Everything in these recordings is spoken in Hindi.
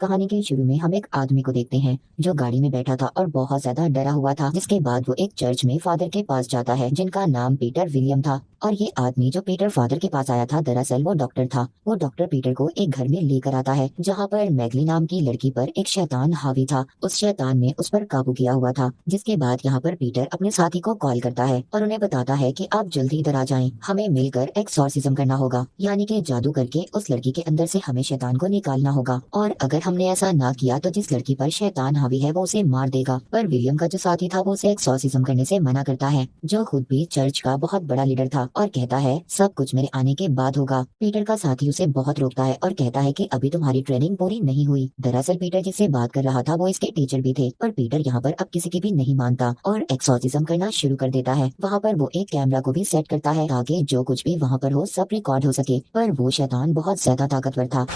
कहानी के शुरू में हम एक आदमी को देखते हैं जो गाड़ी में बैठा था और बहुत ज्यादा डरा हुआ था। जिसके बाद वो एक चर्च में फादर के पास जाता है जिनका नाम पीटर विलियम था। और ये आदमी जो पीटर फादर के पास आया था दरअसल वो डॉक्टर था। वो डॉक्टर पीटर को एक घर में लेकर आता है जहाँ पर मैगली नाम की लड़की पर एक शैतान हावी था। उस शैतान ने उस पर काबू किया हुआ था। जिसके बाद यहाँ पर पीटर अपने साथी को कॉल करता है और उन्हें बताता है कि आप जल्दी इधर आ जाएं, हमें मिलकर एक्सॉर्सिज्म करना होगा, यानी कि जादू करके उस लड़की के अंदर से हमें शैतान को निकालना होगा। और अगर हमने ऐसा ना किया तो जिस लड़की पर शैतान हावी है वो उसे मार देगा। पर विलियम का जो साथी था वो उसे एक्सॉर्सिज्म करने से मना करता है, जो खुद भी चर्च का बहुत बड़ा लीडर था, और कहता है सब कुछ मेरे आने के बाद होगा। पीटर का साथी उसे बहुत रोकता है और कहता है कि अभी तुम्हारी ट्रेनिंग पूरी नहीं हुई। दरअसल पीटर जिससे बात कर रहा था वो इसके टीचर भी थे, पर पीटर यहाँ पर अब किसी की भी नहीं मानता और एक्सॉर्सिज्म करना शुरू कर देता है। वहाँ पर वो एक कैमरा को भी सेट करता है ताकि जो कुछ भी वहाँ पर हो सब रिकॉर्ड हो सके। पर वो शैतान बहुत ज्यादा ताकतवर था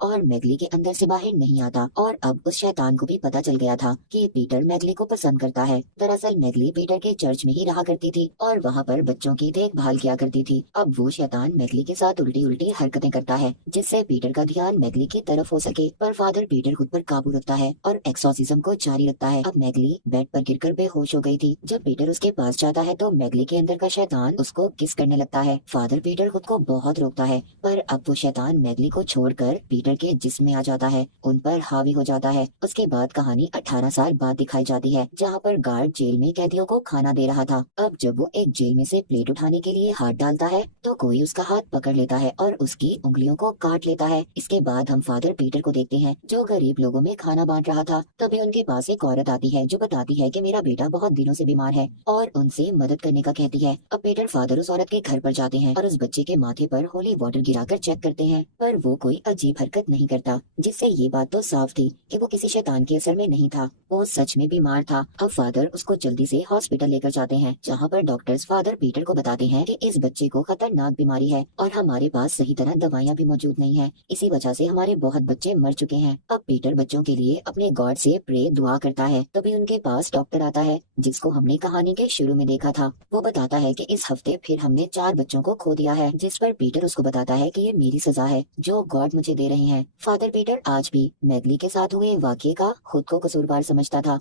और मैगली के अंदर से बाहर नहीं आता। और अब उस शैतान को भी पता चल गया था कि पीटर मैगली को पसंद करता है। दरअसल मैगली पीटर के चर्च में ही रहा करती थी और वहाँ पर बच्चों की देखभाल किया करती थी। अब वो शैतान मैगली के साथ उल्टी उल्टी हरकतें करता है जिससे पीटर का ध्यान मैगली की तरफ हो सके। पर फादर पीटर खुद पर काबू रखता है और एक्सॉर्सिज्म को जारी रखता है। अब मैगली बेड पर गिरकर बेहोश हो गई थी। जब पीटर उसके पास जाता है तो मैगली के अंदर का शैतान उसको किस करने लगता है। फादर पीटर खुद को बहुत रोकता है, पर अब वो शैतान मैगली को छोड़कर पीटर के जिस्म में आ जाता है, उन पर हावी हो जाता है। उसके बाद कहानी 18 साल बाद दिखाई जाती है जहाँ पर गार्ड जेल में कैदियों को खाना दे रहा था। अब जब वो एक जेल में से प्लेट उठाने के लिए हाथ डालता है तो कोई उसका हाथ पकड़ लेता है और उसकी उंगलियों को काट लेता है। इसके बाद हम फादर पीटर को देखते हैं जो गरीब लोगों में खाना बांट रहा था। तभी उनके पास एक औरत आती है जो बताती है कि मेरा बेटा बहुत दिनों से बीमार है और उनसे मदद करने का कहती है। अब पीटर फादर उस औरत के घर पर जाते हैं और उस बच्चे के माथे पर होली वाटर गिराकर चेक करते हैं, पर वो कोई अजीब हरकत नहीं करता, जिससे ये बात तो साफ थी कि वो किसी शैतान के असर में नहीं था, वो सच में बीमार था। अब फादर उसको जल्दी से हॉस्पिटल लेकर जाते हैं जहाँ पर डॉक्टर्स फादर पीटर को बताते हैं कि इस बच्चे को खतरनाक बीमारी है और हमारे पास सही तरह दवाइयाँ भी मौजूद नहीं है, इसी वजह से हमारे बहुत बच्चे मर चुके हैं। अब पीटर बच्चों के लिए अपने गॉड से प्रे दुआ करता है। तभी उनके पास डॉक्टर आता है जिसको हमने कहानी के शुरू में देखा था। वो बताता है कि इस हफ्ते फिर हमने 4 बच्चों को खो दिया है, जिस पर पीटर उसको बताता है कि ये मेरी सजा है जो गॉड मुझे दे रहे हैं। फादर पीटर आज भी मैगली के साथ हुए वाकये का खुद को कसूरवार समझता था।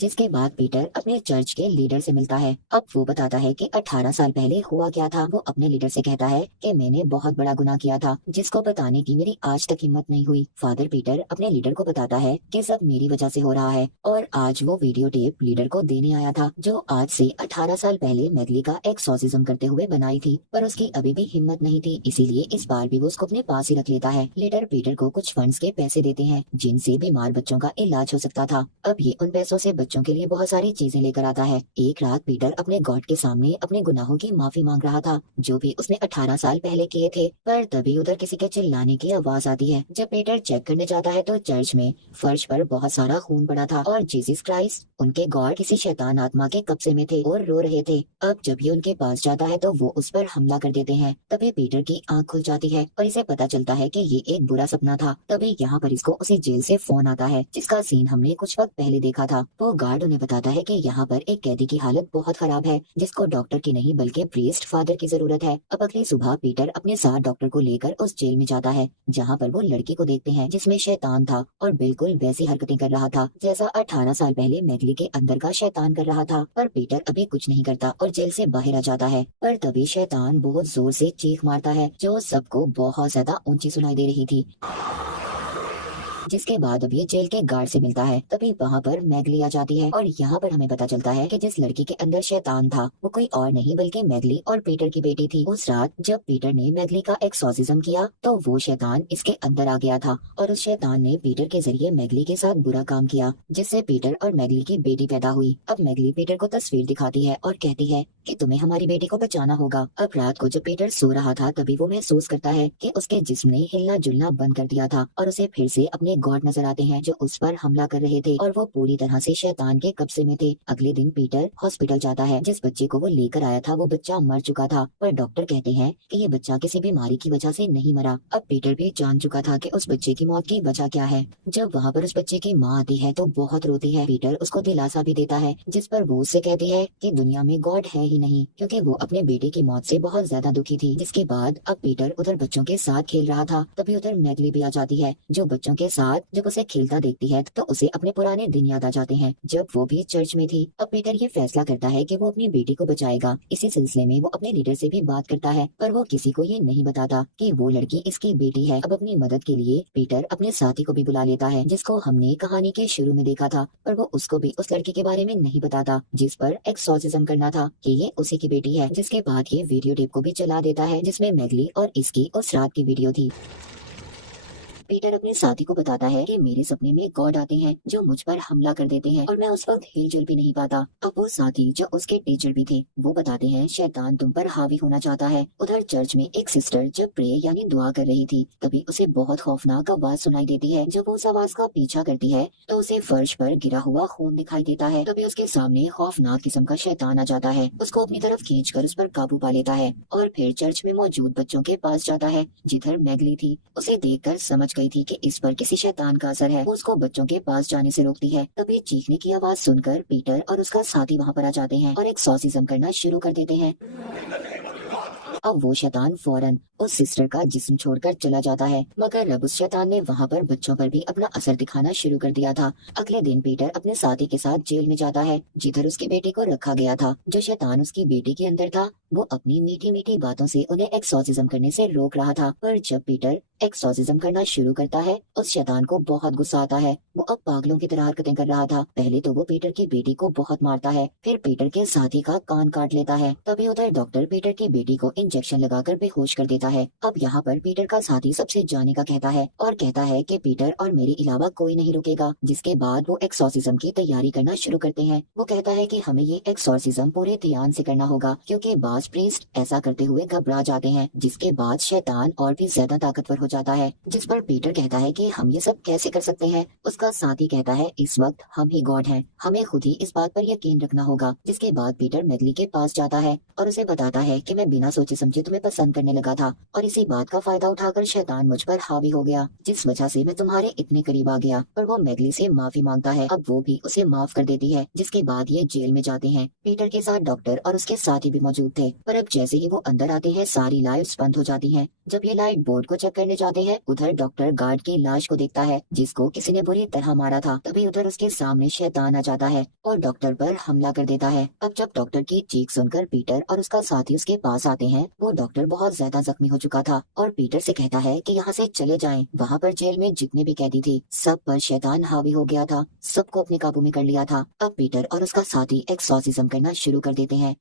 जिसके बाद पीटर अपने चर्च के लीडर से मिलता है। अब वो बताता है कि 18 साल पहले हुआ क्या था। वो अपने लीडर से कहता है कि मैंने बहुत बड़ा गुनाह किया था जिसको बताने की मेरी आज तक हिम्मत नहीं हुई। फादर पीटर अपने लीडर को बताता है कि सब मेरी वजह से हो रहा है और आज वो वीडियो टेप लीडर को देने आया था जो आज से 18 साल पहले मैगली का एक्सॉर्सिज्म करते हुए बनाई थी, पर उसकी अभी भी हिम्मत नहीं थी, इसीलिए इस बार भी वो उसको अपने पास ही रख लेता है। लीडर पीटर को कुछ फंड्स के पैसे देते हैं जिनसे बीमार बच्चों का इलाज हो सकता था। अब ये उन पैसों से बच्चों के लिए बहुत सारी चीजें लेकर आता है। एक रात पीटर अपने गॉड के सामने अपने गुनाहों की माफी मांग रहा था जो भी उसने 18 साल पहले किए थे, पर तभी उधर किसी के चिल्लाने की आवाज आती है। जब पीटर चेक करने जाता है तो चर्च में फर्श पर बहुत सारा खून पड़ा था और जीसस क्राइस्ट उनके गॉड किसी शैतान आत्मा के कब्जे में थे और रो रहे थे। अब जब ये उनके पास जाता है तो वो उस पर हमला कर देते हैं। तभी पीटर की आंख खुल जाती है और इसे पता चलता है कि ये एक बुरा सपना था। तभी यहाँ पर इसको उसी जेल से फोन आता है जिसका सीन हमने कुछ वक्त पहले देखा था। वो गार्ड उन्हें बताता है कि यहाँ पर एक कैदी की हालत बहुत खराब है जिसको डॉक्टर की नहीं बल्कि प्रीस्ट फादर की जरूरत है। अब अगली सुबह पीटर अपने साथ डॉक्टर को लेकर उस जेल में जाता है जहाँ पर वो लड़की को देखते हैं जिसमें शैतान था और बिल्कुल वैसी हरकतें कर रहा था जैसा 18 साल पहले मैगली के अंदर का शैतान कर रहा था। पर पीटर अभी कुछ नहीं करता और जेल से बाहर आ जाता है। पर तभी शैतान बहुत जोर से चीख मारता है जो सबको बहुत ज्यादा ऊंची सुनाई दे रही थी। जिसके बाद अब ये जेल के गार्ड से मिलता है। तभी वहाँ पर मैगली आ जाती है और यहाँ पर हमें पता चलता है कि जिस लड़की के अंदर शैतान था वो कोई और नहीं बल्कि मैगली और पीटर की बेटी थी। उस रात जब पीटर ने मैगली का एक्सॉर्सिज्म किया तो वो शैतान इसके अंदर आ गया था और उस शैतान ने पीटर के जरिए मैगली के साथ बुरा काम किया जिससे पीटर और मैगली की बेटी पैदा हुई। अब मैगली पीटर को तस्वीर दिखाती है और कहती है कि तुम्हें हमारी बेटी को बचाना होगा। अब रात को जब पीटर सो रहा था तभी वो महसूस करता है कि उसके जिस्म ने हिलना जुलना बंद कर दिया था और उसे फिर से अपने गॉड नजर आते हैं जो उस पर हमला कर रहे थे और वो पूरी तरह से शैतान के कब्जे में थे। अगले दिन पीटर हॉस्पिटल जाता है। जिस बच्चे को वो लेकर आया था वो बच्चा मर चुका था, पर डॉक्टर कहते हैं कि ये बच्चा किसी बीमारी की वजह से नहीं मरा। अब पीटर भी जान चुका था कि उस बच्चे की मौत की वजह क्या है। जब वहाँ पर उस बच्चे की माँ आती है तो बहुत रोती है। पीटर उसको दिलासा भी देता है, जिस पर वो उससे कहती है कि दुनिया में गॉड है ही नहीं, क्योंकि वो अपने बेटे की मौत से बहुत ज्यादा दुखी थी। जिसके बाद अब पीटर उधर बच्चों के साथ खेल रहा था, तभी उधर मैगली भी आ जाती है जो बच्चों के साथ जब उसे खेलता देखती है तो उसे अपने पुराने दिन याद आ जाते हैं जब वो भी चर्च में थी। अब पीटर ये फैसला करता है कि वो अपनी बेटी को बचाएगा। इसी सिलसिले में वो अपने लीडर से भी बात करता है, पर वो किसी को ये नहीं बताता कि वो लड़की इसकी बेटी है। अब अपनी मदद के लिए पीटर अपने साथी को भी बुला लेता है जिसको हमने कहानी के शुरू में देखा था, पर वो उसको भी उस लड़की के बारे में नहीं बताता जिस पर एक्सॉर्सिज्म करना था कि ये उसी की बेटी है। जिसके बाद ये वीडियो टेप को भी चला देता है जिसमें मैगली और इसकी उस रात की वीडियो थी। पीटर अपने साथी को बताता है कि मेरे सपने में गॉड आते हैं जो मुझ पर हमला कर देते हैं और मैं उस वक्त हिलजुल भी नहीं पाता। अब वो साथी जो उसके टीचर भी थे वो बताते हैं शैतान तुम पर हावी होना चाहता है। उधर चर्च में एक सिस्टर जब प्रे यानी दुआ कर रही थी तभी उसे बहुत खौफनाक आवाज सुनाई देती है। जब वो उस आवाज का पीछा करती है तो उसे फर्श पर गिरा हुआ खून दिखाई देता है। तभी उसके सामने खौफनाक किस्म का शैतान आ जाता है, उसको अपनी तरफ खींचकर उस पर काबू पा लेता है और फिर चर्च में मौजूद बच्चों के पास जाता है जिधर मैगली थी। उसे देखकर समझ गई थी कि इस पर किसी शैतान का असर है। वो उसको बच्चों के पास जाने से रोकती है। तभी चीखने की आवाज सुनकर पीटर और उसका साथी वहाँ पर आ जाते हैं और एक्सॉर्सिज्म करना शुरू कर देते हैं। अब वो शैतान फौरन उस सिस्टर का जिस्म छोड़कर चला जाता है, मगर अब उस शैतान ने वहाँ पर बच्चों पर भी अपना असर दिखाना शुरू कर दिया था। अगले दिन पीटर अपने साथी के साथ जेल में जाता है जिधर उसकी बेटी को रखा गया था। जो शैतान उसकी बेटी के अंदर था वो अपनी मीठी मीठी बातों से उन्हें एक्सॉर्सिज्म करने से रोक रहा था, पर जब पीटर एक्सॉर्सिज्म करना शुरू करता है उस शैतान को बहुत गुस्सा आता है। वो अब पागलों की तरह हरकतें कर रहा था। पहले तो वो पीटर की बेटी को बहुत मारता है, फिर पीटर के साथी का कान काट लेता है। तभी उधर डॉक्टर पीटर की बेटी को इंजेक्शन लगाकर बेहोश कर देता है। अब यहाँ पर पीटर का साथी सबसे जाने का कहता है और कहता है कि पीटर और मेरे अलावा कोई नहीं रुकेगा। जिसके बाद वो एक्सॉर्सिज्म की तैयारी करना शुरू करते हैं। वो कहता है कि हमें ये एक्सॉर्सिज्म पूरे ध्यान से करना होगा क्योंकि बाज प्रीस्ट ऐसा करते हुए घबरा जाते हैं। जिसके बाद शैतान और भी ज्यादा ताकतवर हो जाता है, जिस पर पीटर कहता है कि हम ये सब कैसे कर सकते हैं। उसका साथी कहता है इस वक्त हम ही गॉड हैं, हमें खुद ही इस बात पर यकीन रखना होगा। जिसके बाद पीटर मैगली के पास जाता है और उसे बताता है कि मैं बिना सोचे समझे तुम्हें पसंद करने लगा था और इसी बात का फायदा उठाकर शैतान मुझ पर हावी हो गया जिस वजह से मैं तुम्हारे इतने करीब आ गया। पर वो मैगली से माफी मांगता है। अब वो भी उसे माफ कर देती है। जिसके बाद ये जेल में जाते हैं। पीटर के साथ डॉक्टर और उसके साथी भी मौजूद थे, पर अब जैसे ही वो अंदर आते हैं सारी लाइट्स बंद हो जाती हैं। जब ये लाइट बोर्ड को चेक करने जाते हैं उधर डॉक्टर गार्ड की लाश को देखता है जिसको किसी ने बुरी तरह मारा था। तभी उधर उसके सामने शैतान आ जाता है और डॉक्टर पर हमला कर देता है। अब जब डॉक्टर की चीख सुनकर पीटर और उसका साथी उसके पास आते हैं वो डॉक्टर बहुत ज्यादा जख्मी हो चुका था और पीटर से कहता है कि यहाँ से चले जाएं। वहाँ पर जेल में जितने भी कैदी थे सब पर शैतान हावी हो गया था, सबको अपने काबू में कर लिया था। अब पीटर और उसका साथी एक्सॉर्सिज्म करना शुरू कर देते हैं,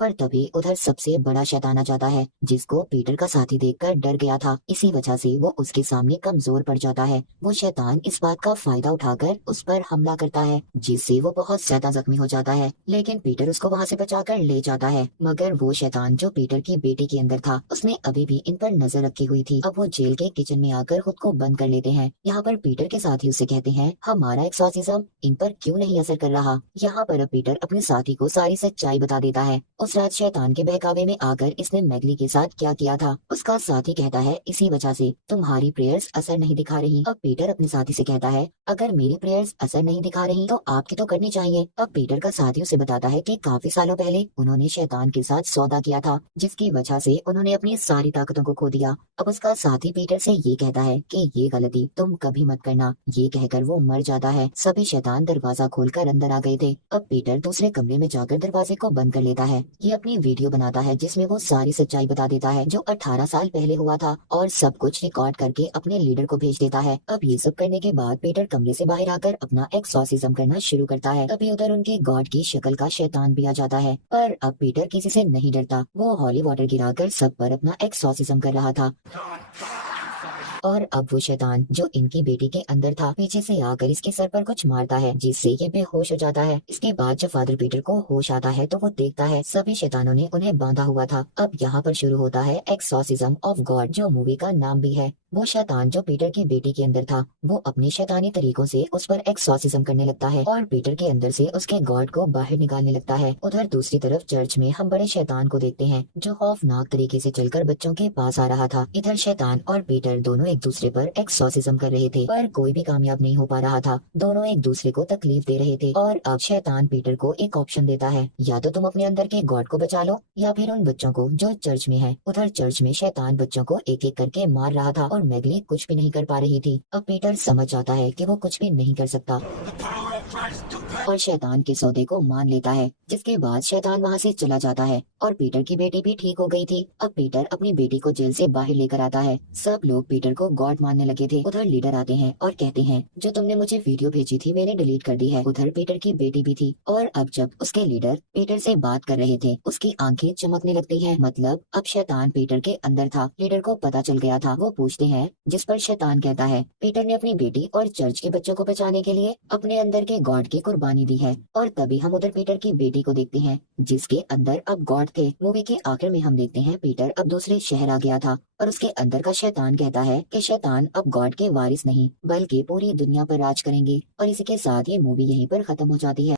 पर तभी उधर सबसे बड़ा शैतान आ जाता है जिसको पीटर का साथी देखकर डर गया था। इसी वजह से वो उसके सामने कमजोर पड़ जाता है। वो शैतान इस बात का फायदा उठाकर उस पर हमला करता है जिससे वो बहुत ज्यादा जख्मी हो जाता है, लेकिन पीटर उसको वहाँ से बचाकर ले जाता है। मगर वो शैतान जो पीटर की बेटी के अंदर था उसने अभी भी इन पर नजर रखी हुई थी। अब वो जेल के किचन में आकर खुद को बंद कर लेते हैं। यहाँ पर पीटर के साथी उससे कहते हैं हमारा एक्सॉर्सिज्म इन पर क्यों नहीं असर कर रहा। यहाँ पर अब पीटर अपने साथी को सारी सच्चाई बता देता है। उस रात शैतान के बहकावे में आकर इसने मैगली के साथ क्या किया था। उसका साथी कहता है इसी वजह से तुम्हारी प्रेयर्स असर नहीं दिखा रही। अब पीटर अपने साथी से कहता है अगर मेरी प्रेयर्स असर नहीं दिखा रही तो आपकी तो करनी चाहिए। अब पीटर का साथी उसे बताता है कि काफी सालों पहले उन्होंने शैतान के साथ सौदा किया था जिसकी वजह से उन्होंने अपनी सारी ताकतों को खो दिया। अब उसका साथी पीटर से ये कहता है कि ये गलती तुम कभी मत करना। ये कहकर वो मर जाता है। सभी शैतान दरवाजा खोलकर अंदर आ गए थे। अब पीटर दूसरे कमरे में जाकर दरवाजे को बंद कर लेता है। ये अपनी वीडियो बनाता है जिसमें वो सारी सच्चाई बता देता है जो 18 साल पहले हुआ था और सब कुछ रिकॉर्ड करके अपने लीडर को भेज देता है। अब ये सब करने के बाद पीटर कमरे से बाहर आकर अपना एक्सॉर्सिज्म करना शुरू करता है। तभी उधर उनके गॉड की शक्ल का शैतान भी आ जाता है, पर अब पीटर किसी से नहीं डरता। वो हॉली वाटर गिराकर सब पर अपना एक्सॉर्सिज्म कर रहा था और अब वो शैतान जो इनकी बेटी के अंदर था पीछे से आकर इसके सर पर कुछ मारता है जिससे ये बेहोश हो जाता है। इसके बाद जब फादर पीटर को होश आता है तो वो देखता है सभी शैतानों ने उन्हें बांधा हुआ था। अब यहाँ पर शुरू होता है एक्सॉर्सिज्म ऑफ गॉड जो मूवी का नाम भी है। वो शैतान जो पीटर की बेटी के अंदर था वो अपने शैतानी तरीकों से उस पर एक्सॉर्सिज्म करने लगता है और पीटर के अंदर से उसके गॉड को बाहर निकालने लगता है। उधर दूसरी तरफ चर्च में हम बड़े शैतान को देखते हैं जो खौफनाक तरीके से चलकर बच्चों के पास आ रहा था। इधर शैतान और पीटर दोनों एक दूसरे पर एक्सॉर्सिज्म कर रहे थे पर कोई भी कामयाब नहीं हो पा रहा था। दोनों एक दूसरे को तकलीफ दे रहे थे और अब शैतान पीटर को एक ऑप्शन देता है, या तो तुम अपने अंदर के गॉड को बचा लो या फिर उन बच्चों को जो चर्च में है। उधर चर्च में शैतान बच्चों को एक एक करके मार रहा था और मैगली कुछ भी नहीं कर पा रही थी। अब पीटर समझ जाता है कि वो कुछ भी नहीं कर सकता और शैतान के सौदे को मान लेता है, जिसके बाद शैतान वहाँ से चला जाता है और पीटर की बेटी भी ठीक हो गई थी। अब पीटर अपनी बेटी को जेल से बाहर लेकर आता है। सब लोग पीटर को गॉड मानने लगे थे। उधर लीडर आते हैं और कहते हैं जो तुमने मुझे वीडियो भेजी थी मैंने डिलीट कर दी है। उधर पीटर की बेटी भी थी और अब जब उसके लीडर पीटर से बात कर रहे थे उसकी आंखें चमकने लगती है, मतलब अब शैतान पीटर के अंदर था। लीडर को पता चल गया था। वो पूछते हैं जिस पर शैतान कहता है पीटर ने अपनी बेटी और चर्च के बच्चों को बचाने के लिए अपने अंदर के गॉड की कुर्बानी दी है। और तभी हम उधर पीटर की बेटी को देखते हैं जिसके अंदर अब गॉड थे। मूवी के आखिर में हम देखते हैं पीटर अब दूसरे शहर आ गया था और उसके अंदर का शैतान कहता है कि शैतान अब गॉड के वारिस नहीं बल्कि पूरी दुनिया पर राज करेंगे। और इसी के साथ ये मूवी यहीं पर खत्म हो जाती है।